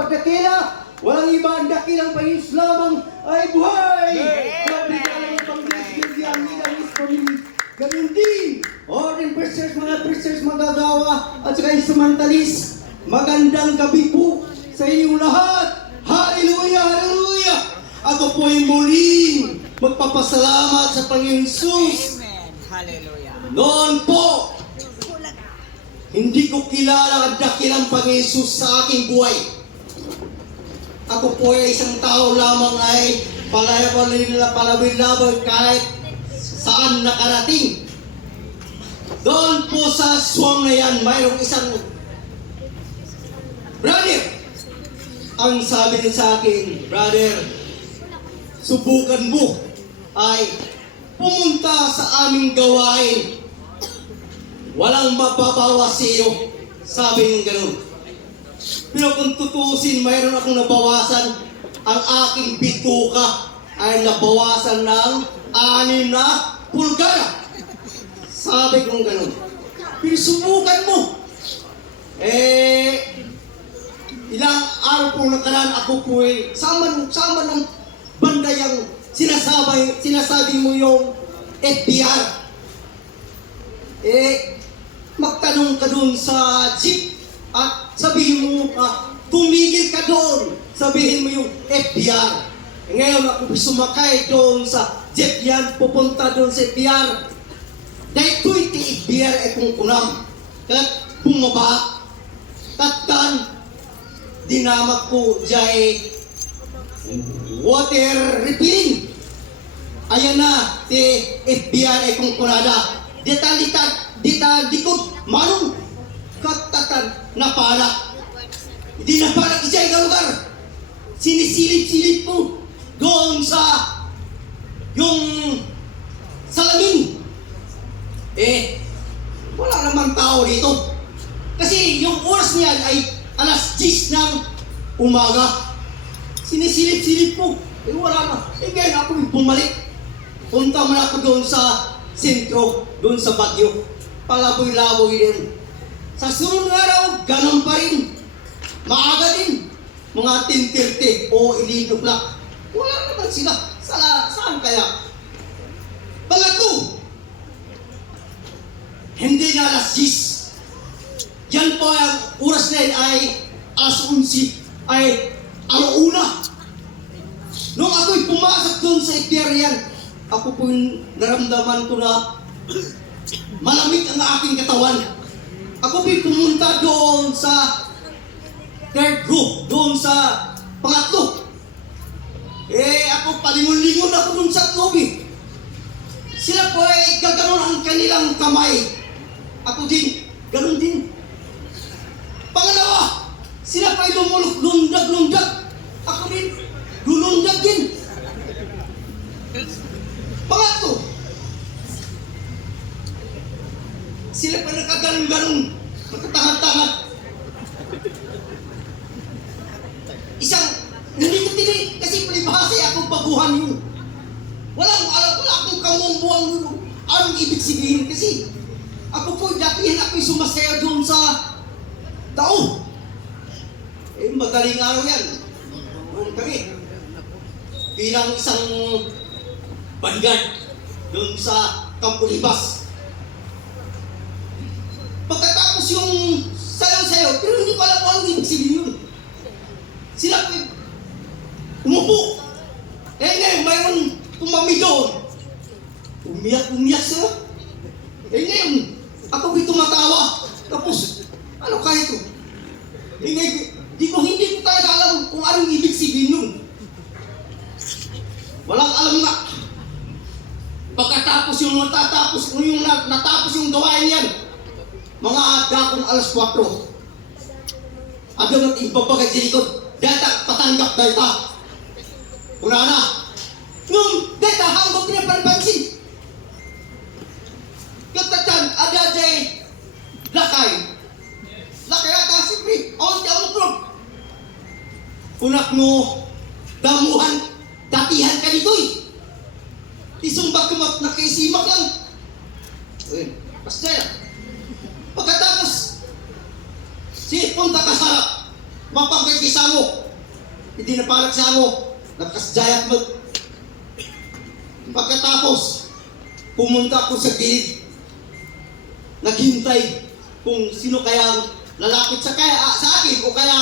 pagdakila. Walang iba ang dakilang Panginoon lamang ay buhay. Ganun din. Ordin preachers, mga preachers, magagawa at saka instrumentalis. Magandang gabi po sa inyong lahat. Hallelujah, hallelujah. Ako po ay muling magpapasalamat sa Panginoon Jesus. Amen. Hallelujah. Noon po, hindi ko kilala ang dakilang Panginoon Jesus sa aking buhay. Ako po ay isang tao lamang ay palawin-labay kahit saan nakarating. Doon po sa swang na yan, mayroong isang brother. Ang sabi niya sa akin, brother, subukan mo ay pumunta sa aming gawain. Walang mababawas sa iyo. Sabi niya gano'n. Pero kung tutusin, mayroon akong nabawasan. Ang aking bituka ay nabawasan ng 6 na pulgada. Sabi kong gano'n. Pero subukan mo. Ilang araw po nakaraan ako po sama ng banda yung sinasabi mo yung FBR. Magtanong ka doon sa jeep at sabihin mo, tumigil ka doon. Sabihin mo yung FBR. Ngayon ako sumakay doon sa jeep yan, pupunta doon sa FBR. Dahil ito'y FBR ay kung kunam. At bumaba. Tatkan, dinamak ko dyan water refilling. Ayan na, FBR ay kung kunada. Dikot, manong katatan na para. Hindi na para isa'y lugar. Sinisilip-silip po doon sa yung salamin. Wala namang tao dito. Kasi yung oras niyan ay alas 10 ng umaga. Sinisilip-silip po. Wala na. Ngayon ako bumalik. Punta mo na ako doon sa sentro, doon sa Baguio. Palaboy-laboy din. Sa sunod na araw, ganun pa rin. Maaga din. Mga 10:30 o 11 o'clock. Wala naman sila. Saan kaya? Pangatlo, hindi na alas 10. Yan po ang oras na yun ay alas 11 ay alauna. Nung ako'y pumasok doon sa FBR yan, ako po naramdaman ko na malamig ang aking katawan. Ako po'y pumunta doon sa third group, doon sa pangatlo. Ako palingon-lingon ako doon sa lobby. Sila po ay gaganon ang kanilang kamay. Ako din, ganon din. Pangalawa, sila pa ay lundag-lundag. Ako din, lulundag din. Pangatlo, sila pa nakaganon-ganon, nakatahan-tahan. Hindi ko tini, kasi palibhasa akong baguhan yun. Wala akong kamumbuang yun. Anong ibig sabihin? Kasi ako po, dakihan ako'y sumasaya doon sa tao. Magaling araw yan. Doon kami. Bilang isang bodyguard doon sa Campo Libas. Pagkatapos yung sayo-sayo, pero hindi ko alam kung anong ibig sabihin yun. Sila po, umupo. Ngayon, mayroon tumami doon. Umiyak sila. Ngayon, ako po'y tumatawa. Tapos, ano kaya ito? Ngayon, hindi ko talaga alam kung anong ibig sabihin yun. Walang alam nga. Pagkatapos yung natapos yung gawain yan, mga dakong alas 4. Agaw na't ibabagay sa likod. Data, patanggap data. Una na. Nung data, hanggang pinapansin. Katatan, ada jay lakay. Lakay ata, siyempre. Di ako club. Unak mo, damuhan, datihan ka dito eh. Isumbak ka nakisimak lang. Basta yan. Pagkatapos, punta ka sa harap. mapagkikisa mo. Hindi na parang sa mo. Nakasdayat mo. Pagkatapos, pumunta ako sa gilid. Naghintay kung sino kaya lalapit sa akin o kaya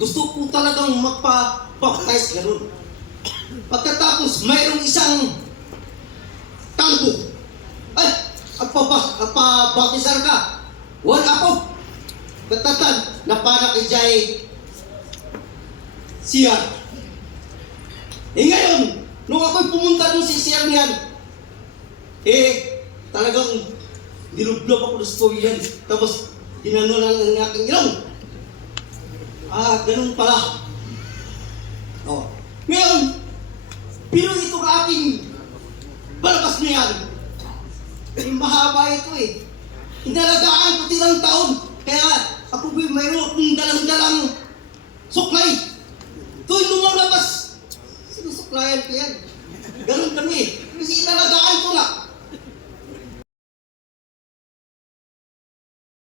gusto ko talagang magpa-baptize ganun. Pagkatapos, mayroong isang kalbo. Ay, agpa-baptizar ka. Wala ako. Katatan, napanak ijay siya. Ngayon, nung ako'y pumunta doon sa siya niyan, talagang dinublob ako ng story yan. Tapos, ginano lang ang aking ilong. Ganun pala. Ngayon, pero itong aking balabas na yan, mahaba ito Inalagaan ko tilang taon. Kaya ako mayroon akong dalang-dalang suklay. Ito'y lumabas. Sinusuklayan ko yan. Ganun kami. Kasi inalagaan